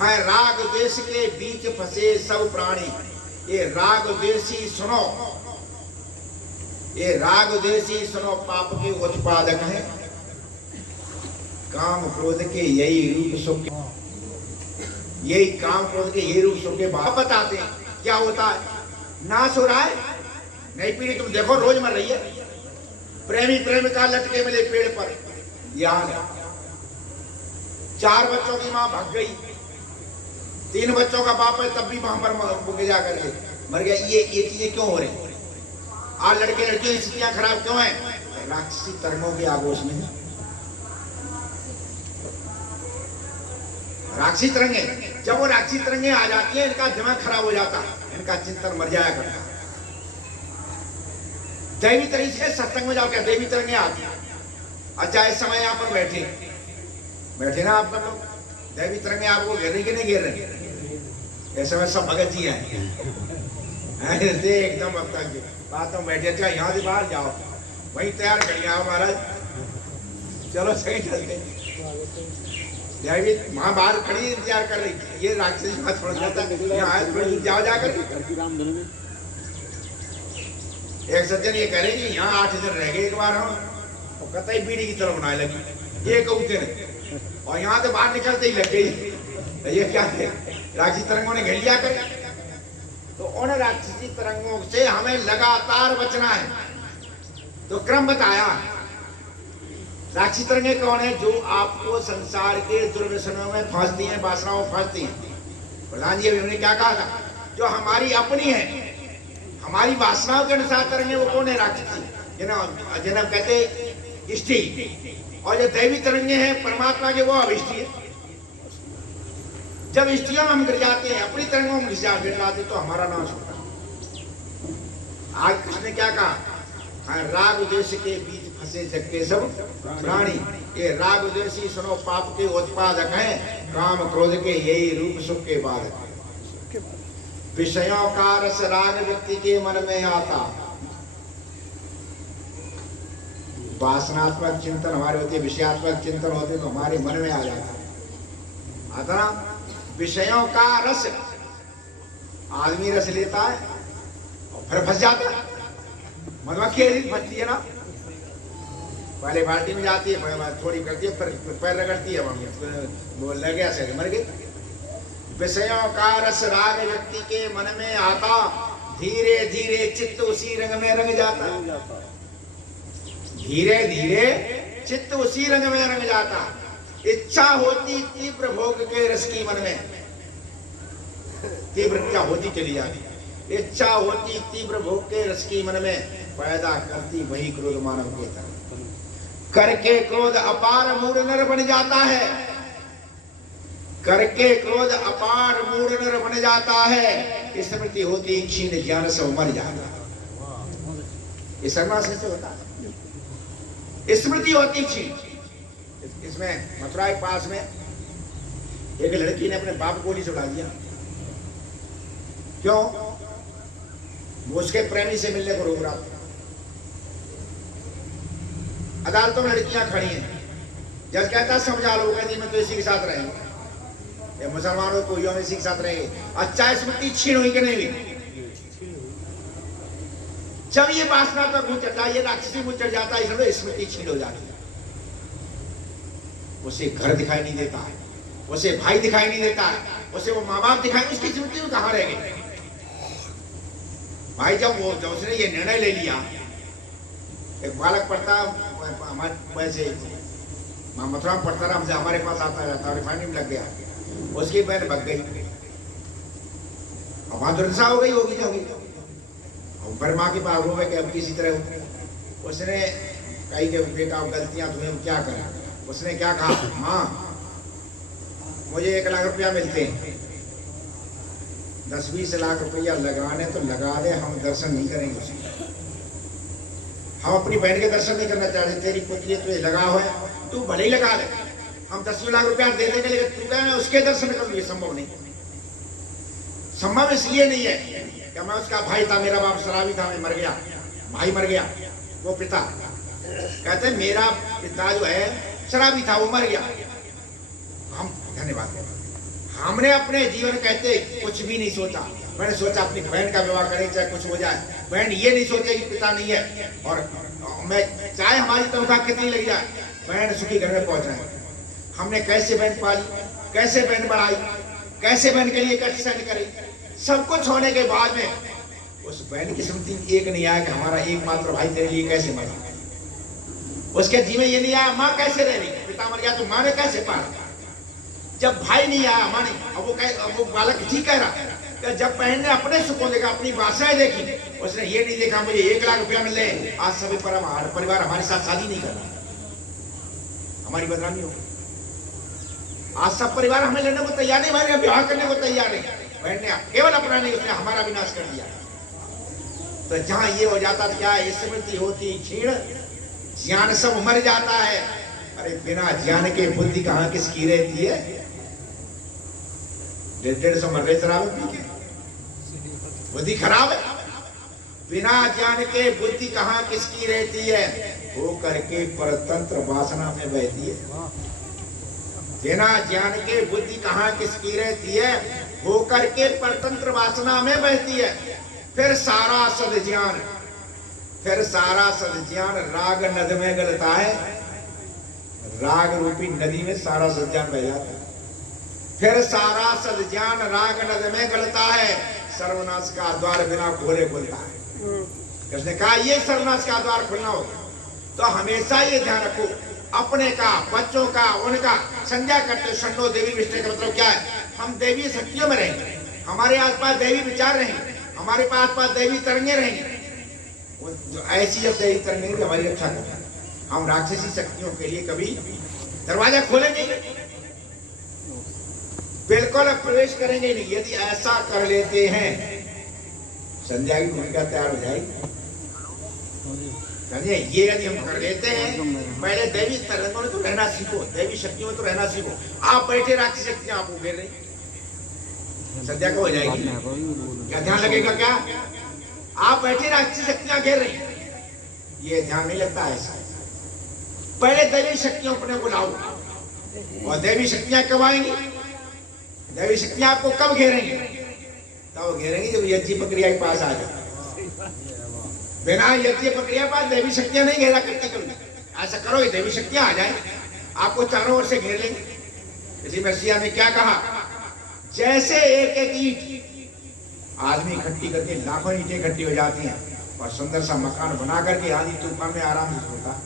है राग देश के बीच फंसे सब प्राणी। ये राग देशी सुनो, ये राग देशी सुनो पाप के उत्पादक है। काम क्रोध के यही रूप सुख, यही काम क्रोध के यही रूप सुख के बाद बताते हैं क्या होता है। नाश हो रहा है, नई पीढ़ी तुम देखो रोज मर रही है। प्रेमी प्रेमिका लटके मिले पेड़ पर, याद है। 4 बच्चों की मां भाग गई, 3 बच्चों का बाप है तब भी वहां पर जा करके मर गया। ये चीजें क्यों हो रही? आज लड़के लड़कियों की स्थितियां खराब क्यों है? राक्षसी तरंगों के आगोश में। राक्षसी तरंगे, जब वो राक्षसी तरंगे आ जाती है इनका दिमाग खराब हो जाता है, इनका चिंतन मर जाया करता है। दैवी तरीके से सत्संग में जाओ, क्या दैवी तरंगे आती है? अच्छा इस समय यहाँ पर बैठे ना आप लोग, दैवी तरंगे आपको घेर रही कि नहीं घेर रही? ऐसे में सब भगत जी हैं एकदम अब तक बातों बैठे थे। यहाँ से बाहर जाओ, वहीं तैयार कर लिया महाराज, चलो सही चलते। वहां बाहर खड़ी इंतजार कर रही, ये राक्षसी में थोड़ा जाता यहाँ थोड़ी जाओ जाकर। एक सज्जन ये कह रहे कि यहाँ 8 दिन रह गए एक बार हम, और कतई बीड़ी की तरफ बनाने लगी ये कबूतर ने, और यहाँ से बाहर निकलते ही लग गई। ये क्या है? राक्षसी तरंगों ने घेर लिया कर। तो उन राक्षसी तरंगों से हमें लगातार बचना है। तो क्रम बताया। राक्षसी तरंगे कौन है? जो आपको संसार के दुर्व्यसनों में फांसती हैं, वासनाओं में फांसती हैं। प्रधान जी उन्होंने क्या कहा था? जो हमारी अपनी है, हमारी वासनाओं के अनुसार तरंगे, वो कौन है? राक्षसी, जिन्हें कहते इष्टि। और जो दैवी तरंगे हैं परमात्मा के, वो अभिष्टि है। जब इष्टियों में हम गिर जाते हैं, अपनी तरंगों में गिर जाते तो हमारा नाश होता है। आज कृष्ण ने क्या कहा? राग देश के बीच फंसे जग के सब प्राणी। ये राग देशी सुनो पाप के उत्पादक हैं, काम क्रोध के यही रूप सुख के बाधक। विषयों का रस राग व्यक्ति के मन में आता। वासनात्मक चिंतन हमारे होते, विषयात्मक चिंतन होते तो हमारे मन में आ जाता आता ना। विषयों का रस, आदमी रस लेता है और फिर फंस जाता है। मधुमक्खी फंसती है ना, पहले बाल्टी में जाती है, थोड़ी करती है, फिर पैर रगड़ती है, वो लग गया से मर गई। विषयों का रस राग व्यक्ति के मन में आता, धीरे धीरे चित्त उसी रंग में रंग जाता। धीरे धीरे चित्त उसी रंग में रंग जाता। इच्छा होती तीव्र भोग के रस की मन में, तीव्र इच्छा होती चली जाती। इच्छा होती तीव्र भोग के रस की मन में, पैदा करती वही क्रोध मानव के तरह। करके क्रोध अपार मूढ़ नर बन जाता है। करके क्रोध अपार मूढ़ नर बन जाता है। स्मृति होती क्षीण ज्ञान से मर जाता है। ये सर्वनाश से होता है। स्मृति होती क्षीण। इसमें मथुरा के पास में एक लड़की ने अपने बाप को गोली से उड़ा दिया। क्यों? वो उसके प्रेमी से मिलने को रोक रहा था। अदालतों में लड़कियां खड़ी हैं, जज कहता समझा लो, कहती मैं तो इसी के साथ रहेंगे, ये मुसलमानों को यो इसी के साथ रहेंगे। अच्छा स्मृति क्षीण हुई कि नहीं हुई? जब ये वासना का मुंह चढ़ता है, ये राक्षसी मुंह चढ़ जाता है, इसलिए स्मृति क्षीण हो जाती है। उसे घर दिखाई नहीं देता है, उसे भाई दिखाई नहीं देता है, उसे वो माँ बाप दिखाई, उसकी स्मृति में कहाँ रह गई? भाई जब उसने ये निर्णय ले लिया, एक बालक पढ़ता हमारे वैसे मथुरा में पढ़ता रहा, हमसे हमारे पास आता रहता, रिफाइनरी में लग गया, उसकी बहन भग गई, वहां दुर्दशा हो गई होगी जो फिर माँ के पास रोवे कि अब किसी तरह। उसने कही कि बेटा गलतियां तुम्हें क्या करें? उसने क्या कहा? माँ मुझे 1 लाख रुपया मिलते हैं, 10-20 लाख रुपया लगाने तो लगा दे, हम दर्शन नहीं करेंगे उसके। हम अपनी बहन के दर्शन नहीं करना चाहते, तेरी पुत्री तो ये लगा हुआ है, तू भले ही लगा ले, हम 10 लाख रुपया दे देंगे, लेकिन तू क्या उसके दर्शन कर, ये संभव नहीं। संभव इसलिए नहीं है कि मैं उसका भाई था, मेरा बाप शराबी था, मैं मर गया, भाई मर गया, वो पिता कहते मेरा पिता जो है शराबी था, वो मर गया, हम धन्यवाद करें। हमने अपने जीवन कहते कुछ भी नहीं सोचा। मैंने सोचा अपनी बहन का विवाह करें चाहे कुछ हो जाए, बहन ये नहीं सोचे कि पिता नहीं है, और मैं चाहे हमारी तनख्वाह कितनी लग जाए, बहन सुखी घर में पहुंचाए। हमने कैसे बहन पाली, कैसे बहन बढ़ाई, कैसे बहन के लिए कष्ट सहन करी। सब कुछ होने के बाद में उस बहन की स्मृति एक नहीं आया कि हमारा एकमात्र भाई तेरे लिए कैसे मरा। उसके जी में ये नहीं आया माँ कैसे रह रही, पिता मर गया तो माँ ने कैसे पाला। जब भाई नहीं आया माँ ने, अब वो बालक ठीक कह रहा कि जब बहन ने अपने सुखों देखा, अपनी भाषाएं देखी, उसने ये नहीं देखा मुझे 1 लाख रुपया मिल रहे, आज सभी परिवार हमारे साथ शादी नहीं कर रहा, हमारी बदनामी हो गई। आज सब परिवार हमें लेने को तैयार नहीं, हमारे विवाह करने को तैयार नहीं। बहन ने केवल अपना नहीं, उसने हमारा विनाश कर दिया। तो जहां ये हो जाता क्या है, स्मृति होती क्षीण, ज्ञान सब मर जाता है। अरे बिना ज्ञान के बुद्धि कहां किसकी रहती है। 150 मर रहे शराब पी के, बुद्धि खराब है। बिना ज्ञान के बुद्धि कहां किसकी रहती है, वो करके परतंत्र वासना में बहती है। बिना ज्ञान के बुद्धि कहां किसकी रहती है, वो करके परतंत्र वासना में बहती है। फिर सारा सद्ज्ञान, राग नद में गलता है। राग रूपी नदी में सारा सद्ज्ञान बह जाता है। फिर सारा सद्ज्ञान राग नद में गलता है। सर्वनाश का द्वार बिना खोले खुलता है। कृष्ण कहा ये सर्वनाश का द्वार खुलना होगा। तो हमेशा ये ध्यान रखो, अपने का, बच्चों का, उनका संज्ञा करते षण्णो देवी विष्णु का मतलब क्या है, हम देवी शक्तियों में रहेंगे, हमारे आसपास देवी विचार रहेंगे, हमारे पास देवी तरंगे रहेंगे। जो ऐसी जब देवी तरंगे हमारी रक्षा करें, हम राक्षसी शक्तियों के लिए कभी दरवाजा खोलेंगे बिल्कुल प्रवेश करेंगे नहीं। यदि ऐसा कर लेते हैं, संध्या की भूमिका तैयार हो जाएगी। ये यदि हम कर लेते हैं, पहले दैवी तरंगों में तो रहना सीखो, दैवी शक्तियों में तो रहना सीखो। आप बैठे राक्षसी शक्तियां आप उभेर रही, संध्या को हो जाएगी क्या, ध्यान लगेगा क्या? आप बैठे राक्षसी शक्तियां घेर रही, ये ध्यान नहीं लगता है। पहले दैवी शक्तियों अपने को लाओ, और दैवी शक्तियां कब आएंगी, दैवी शक्तियां आपको कब घेरेंगी, तब घेरेंगी जब यज्ञ प्रक्रिया के पास आ जाए। बिना यज्ञ प्रक्रिया पास दैवी शक्तियां नहीं घेरा करती कभी। ऐसा करो कि दैवी शक्तियां आ जाए, आपको चारों ओर से घेर लेंगे। इसी मसीहा ने क्या कहा, जैसे एक एक ईंट आदमी इकट्ठी करके लाखों ईंटें इकट्ठी हो जाती हैं और सुंदर सा मकान बना करके आंधी तूफान में आराम से सोता,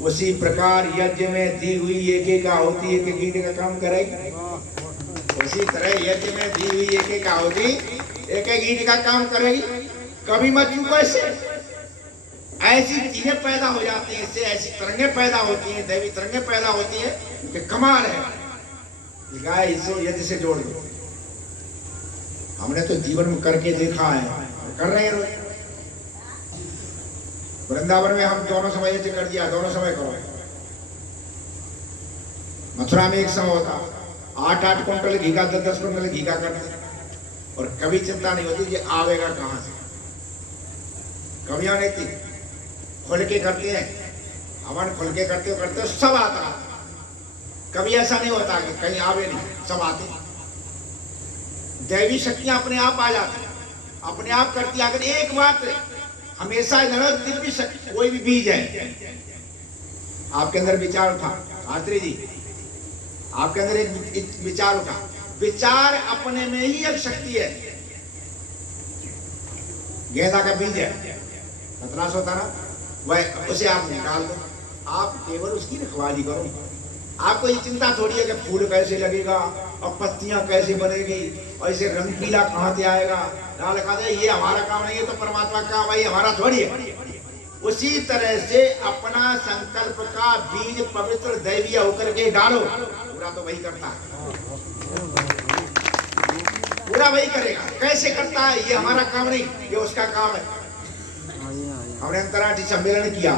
उसी प्रकार यज्ञ में दी हुई एक एक आहुति एक एक ईंट का काम करेगी। उसी तरह यज्ञ में दी हुई एक एक आहुति एक एक ईंट का काम करेगी। कभी मत चूको ऐसे, ऐसी चीजें पैदा हो जाती हैं, इससे ऐसी तरंगें पैदा होती हैं, दैवी तरंगें पैदा होती हैं कि कमाल है। गाय इसको यदि से जोड़ दो, हमने तो जीवन में करके देखा है, कर रहे हैं। वृंदावन में हम दोनों समय ऐसे कर दिया, दोनों समय करो। मथुरा में एक समय होता 8-8 कुंटल घी का, 10-10 कुंटल घी का करते, और कभी चिंता नहीं होती कि आवेगा कहां से। कमियां नहीं थी, खुल के करते हैं, हवन खुल के करते हो सब आता। कभी ऐसा नहीं होता कि कहीं आवे नहीं, सब आते। दैवी शक्तियां अपने आप आ जाती, अपने आप करती। अगर एक बात हमेशा दिव्य शक्ति, कोई भी बीज है आपके अंदर, विचार उठा आत्री जी, आपके अंदर एक विचार उठा, विचार अपने में ही एक शक्ति है। गेंदा का बीज है, खतरास होता ना, वह उसे आप निकाल दो, आप केवल उसकी रखवाली करो। आपको ये चिंता थोड़ी है कि फूल कैसे लगेगा और पत्तियां कैसे बनेगी और इसे रंग पीला कहां से आएगा, लाल कहा दे, ये हमारा काम नहीं है, तो परमात्मा का भाई हमारा थोड़ी है। उसी तरह से अपना संकल्प का बीज पवित्र दैवीय होकर के डालो, पूरा तो वही करता है, पूरा वही करेगा। कैसे करता है ये हमारा काम नहीं, ये उसका काम है। हमने अंतर्राष्ट्रीय सम्मेलन किया,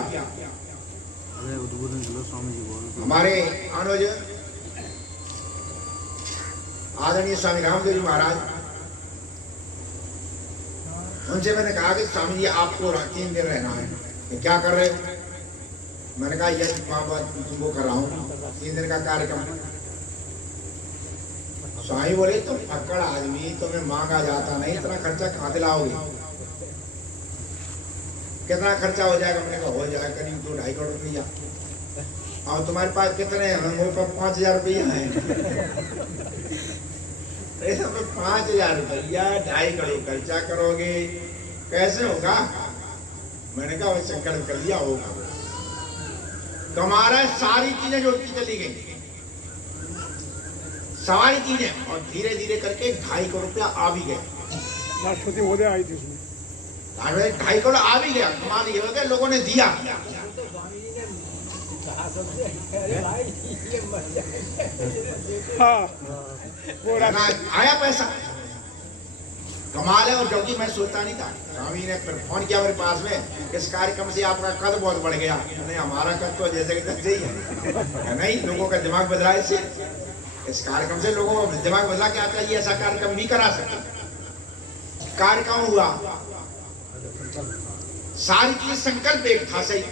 हमारे अनुज आदरणीय स्वामी रामदेव जी महाराज, उनसे मैंने कहा कि स्वामी जी आपको 3 दिन रहना है, तो क्या कर रहे हो? मैंने कहा यज्ञ तुमको कर रहा हूँ, 3 दिन का कार्यक्रम। स्वामी बोले तुम फक्कड़ आदमी, तुम्हें मांगा जाता नहीं, इतना खर्चा कहाँ दिलाओगे? कितना खर्चा हो जाएगा? मैंने कहा हो जाएगा करीब 2-2.5 करोड़ रुपया। और तुम्हारे पास कितने हैं? मेरे पास 5,000 रुपया है। 5,000 रुपया 2.5 करोड़ खर्चा करोगे, कैसे होगा? मैंने कहा वो संकल्प कर लिया होगा। कमा रहा है, सारी चीजें जोड़ती चली गई, सारी चीजें, और धीरे धीरे करके 2.5 करोड़ रुपया आ भी गए। राष्ट्रपति महोदय आई थी उसमें, 2.5 करोड़ आ भी गया, कमा लिए हो गए, लोगों ने दिया। हाँ वो आया पैसा, कमाल है। और क्योंकि मैं सोचता नहीं था, स्वामी ने फिर फोन किया मेरे पास में, इस कार्यक्रम से आपका कद बहुत बढ़ गया। नहीं, हमारा कद तो जैसे कि तैसे ही है। नहीं, लोगों का दिमाग बदला इससे, इस कार्यक्रम से लोगों का दिमाग बदला के आता है, ऐसा कार्यक्रम भी करा सकते। कार्यक्रम हुआ, सारी चीज संकल्प एक था सही।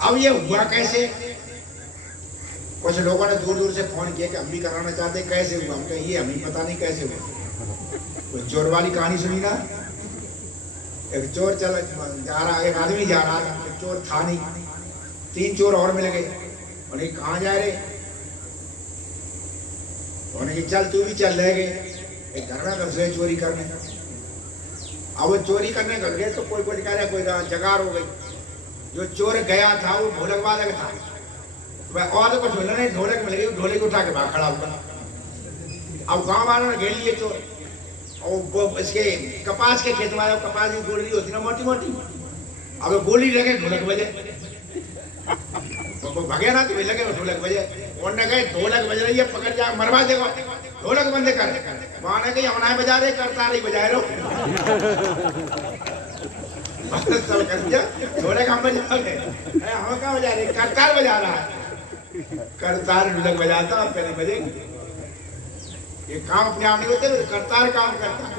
अब ये हुआ कैसे? कुछ लोगों ने दूर दूर से फोन किया कि हम भी कराना चाहते, कैसे हुआ? हम कहे ये हमें पता नहीं कैसे हुआ। कोई चोर वाली कहानी सुनी ना, एक चोर चल जा रहा, एक आदमी जा रहा था, एक चोर था नहीं, 3 चोर और मिल गए। उन्हें कहाँ जा रहे? उन्हें चल तू भी चल, रह गए एक घर में घुस गए चोरी करने। अब वो चोरी करने घुस गए तो कोई कह रहा, कोई जगार हो गई। जो चोर गया था वो ढोलक वादक था, और तो कुछ मिला नहीं, ढोलक मिल गई, ढोलक उठा के भाग खड़ा हुआ। अब गांव वालों ने घेर लिए चोर, और वो इसके कपास के खेत में, कपास की गोली होती ना मोटी मोटी, अब गोली लगे ढोलक बजे, तो भगे ना, तो लगे ढोलक बजे। उन्होंने कहे ढोलक बज रही है, पकड़ जा, मरवा देगा, ढोलक बंद कर। वहां ने कही हमना बजा रहे, करतार ही बजा रहे, ढोलक हम बजाओगे, हम क्या बजा रहे? करतार बजा रहा है, करतार ढोलक बजाता पहले बजेगी। ये काम अपने आप नहीं होते, करतार काम करता है।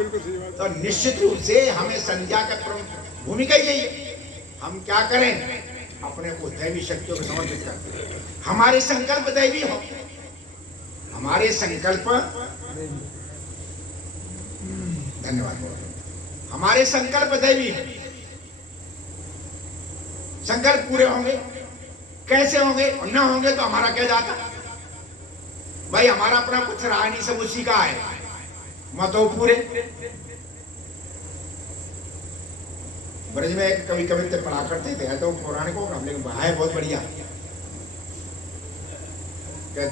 तो निश्चित रूप से हमें संध्या का भूमिका यही है, हम क्या करें? अपने को दैवी शक्तियों को समर्पित करते, हमारे संकल्प दैवी हो, हमारे संकल्प, धन्यवाद, हमारे संकल्प दैवी हो। संकल्प पूरे होंगे, कैसे होंगे? और न होंगे तो हमारा क्या जाता भाई? हमारा अपना कुछ रहा नहीं, सब उसी का है, मतो पूरे। ब्रज में एक कवि कवित्व पढ़ा करते थे, तो पौराणिकों का, लेकिन है बहुत बढ़िया।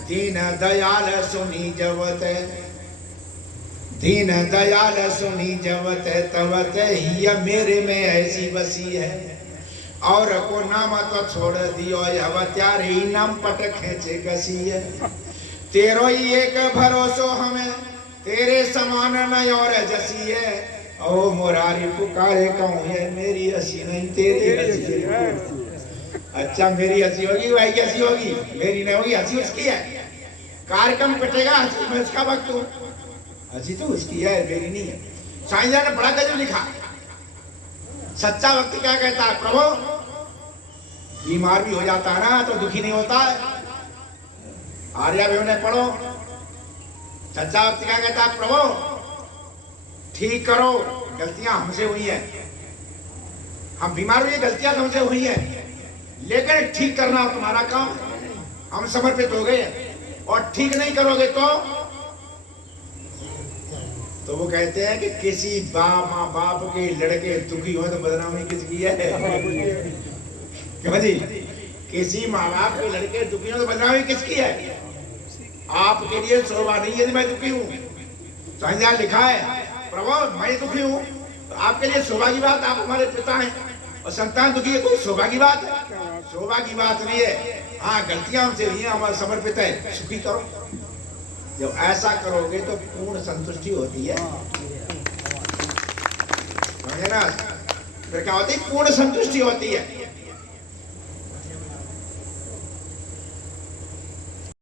दीन दयाल सुनी जवत, दीन दयाल सुनी जवत, तवत ही मेरे में ऐसी बसी है, और को नाम तो छोड़ दियो, अब त्यारे ही नाम पट खेचे कसी है। तेरो ही एक भरोसो हमें, तेरे समान न और जसी है। ओ मुरारी पुकारे कहूँ है, मेरी हंसी नहीं तेरी हंसी है। अच्छा मेरी हंसी होगी, भाई की हंसी होगी, मेरी नहीं होगी, हंसी उसकी है। कार्यक्रम पिटेगा, हंसी में उसका वक्त हो, हंसी तो उसकी है, मेरी नहीं है। साईं ने बड़ा गजब लिखा, सच्चा भक्त क्या कहता है? प्रभु बीमार भी हो जाता है ना तो दुखी नहीं होता है। आर्यभट्ट ने पढ़ो, सच्चा भक्त क्या कहता है? प्रभु ठीक करो, गलतियां हमसे हुई है, हम बीमार हुए, गलतियां हमसे हुई है, लेकिन ठीक करना तुम्हारा काम, हम समर्पित हो गए। और ठीक नहीं करोगे तो वो कहते हैं कि किसी माँ बाप के लड़के दुखी हो तो बदनामी किसकी है? क्यों जी? किसी माँ बाप के लड़के दुखी हो तो बदनामी किसकी है? आपके लिए शोभा नहीं है मैं दुखी हूँ। संविधान लिखा है, प्रभु मैं दुखी हूँ तो आपके लिए शोभा की बात, आप हमारे पिता हैं, और संतान दुखी है, कोई शोभा की बात है? शोभा की बात नहीं है। हाँ गलतियां हमसे हुई हैं, हमारा समर्पित है, सुखी करो। जब ऐसा करोगे तो पूर्ण संतुष्टि होती है, समझे ना? फिर क्या होती है? पूर्ण संतुष्टि होती है।